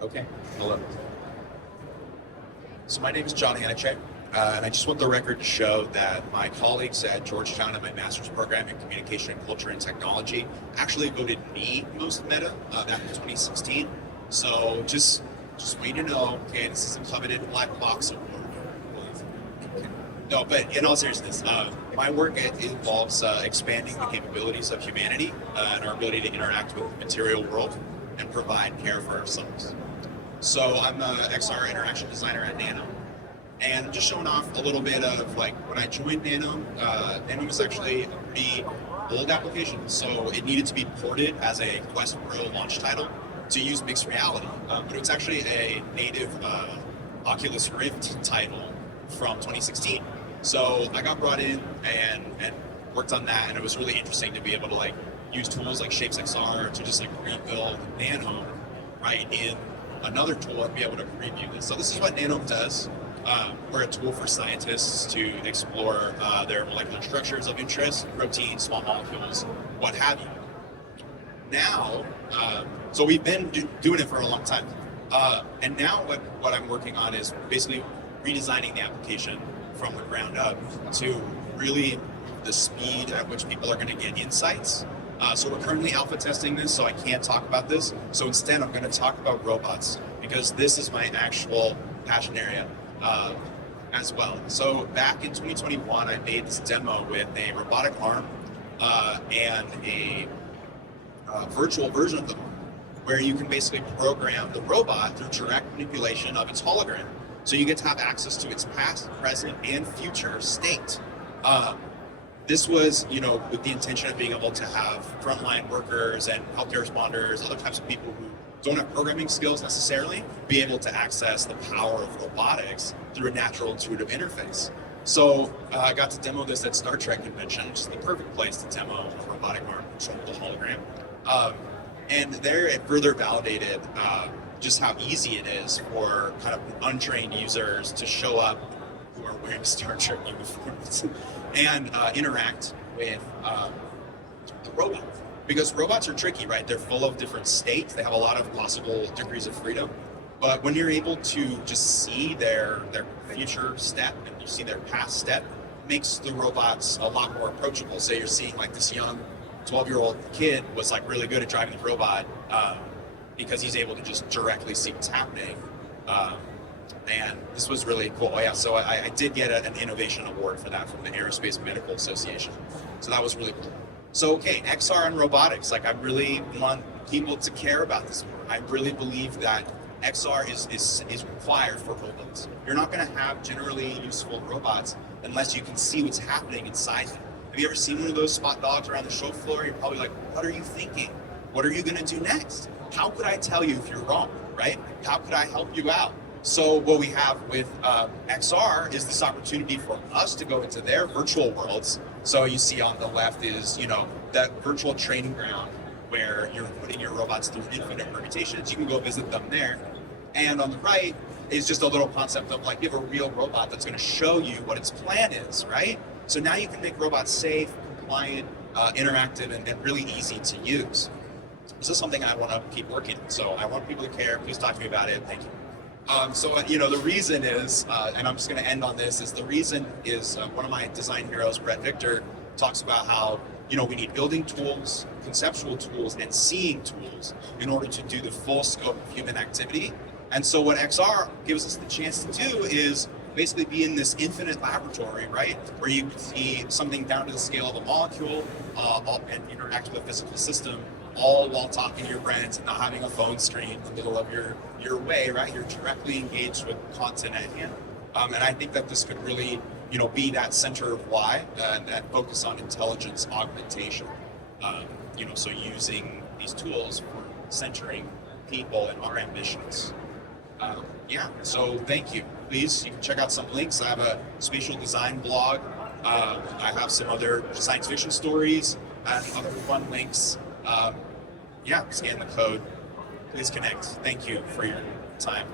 Okay, hello. So my name is John Hanacek, and I just want the record to show that my colleagues at Georgetown in my master's program in communication and culture and technology actually voted me most meta back in 2016. So just want you to know, okay, this is a coveted black box award. No, but in all seriousness, my work involves expanding the capabilities of humanity and our ability to interact with the material world and provide care for ourselves. So I'm an XR interaction designer at Nano, and I'm just showing off a little bit of like when I joined Nano. Nano was actually a pretty old application, so it needed to be ported as a Quest Pro launch title to use mixed reality. But it was actually a native Oculus Rift title from 2016. So I got brought in and worked on that, and it was really interesting to be able to like use tools like Shapes XR to just like rebuild Nano right in another tool and be able to preview this. So this is what Nano does. We're a tool for scientists to explore their molecular structures of interest, proteins, small molecules, what have you. Now, so we've been doing it for a long time. And now what I'm working on is basically redesigning the application from the ground up to really improve the speed at which people are going to get insights. So we're currently alpha testing this, so I can't talk about this. So instead, I'm going to talk about robots because this is my actual passion area as well. So back in 2021, I made this demo with a robotic arm and a virtual version of the arm, where you can basically program the robot through direct manipulation of its hologram. So you get to have access to its past, present, and future state. This was, with the intention of being able to have frontline workers and healthcare responders, other types of people who don't have programming skills necessarily, be able to access the power of robotics through a natural intuitive interface. So I got to demo this at Star Trek convention, which is the perfect place to demo a robotic arm controlled hologram. And there it further validated just how easy it is for kind of untrained users to show up who are wearing Star Trek uniforms and interact with the robot. Because robots are tricky, right? They're full of different states. They have a lot of possible degrees of freedom. But when you're able to just see their future step and you see their past step, makes the robots a lot more approachable. So you're seeing like this young 12-year-old kid was like really good at driving the robot because he's able to just directly see what's happening. And this was really cool. Yeah, so I did get an innovation award for that from the Aerospace Medical Association. So that was really cool. So, okay, XR and robotics. Like, I really want people to care about this more. I really believe that XR is required for robots. You're not going to have generally useful robots unless you can see what's happening inside them. Have you ever seen one of those spot dogs around the show floor? You're probably like, what are you thinking? What are you going to do next? How could I tell you if you're wrong, right? How could I help you out? So what we have with XR is this opportunity for us to go into their virtual worlds. So you see on the left is, that virtual training ground where you're putting your robots through infinite permutations. You can go visit them there. And on the right is just a little concept of like, you have a real robot that's going to show you what its plan is, right? So now you can make robots safe, compliant, interactive, and really easy to use. This is something I want to keep working on. So I want people to care. Please talk to me about it. Thank you. The reason is, and I'm just going to end on this, is the reason is one of my design heroes, Brett Victor, talks about how, we need building tools, conceptual tools, and seeing tools in order to do the full scope of human activity. And so what XR gives us the chance to do is basically be in this infinite laboratory, right? Where you can see something down to the scale of a molecule and interact with a physical system, all while talking to your friends and not having a phone screen in the middle of your way, right? You're directly engaged with content at hand. And I think that this could really, be that center of why, and that focus on intelligence augmentation. So using these tools for centering people and our ambitions. So thank you. Please, you can check out some links. I have a spatial design blog. I have some other science fiction stories and other fun links. Scan the code. Please connect. Thank you for your time.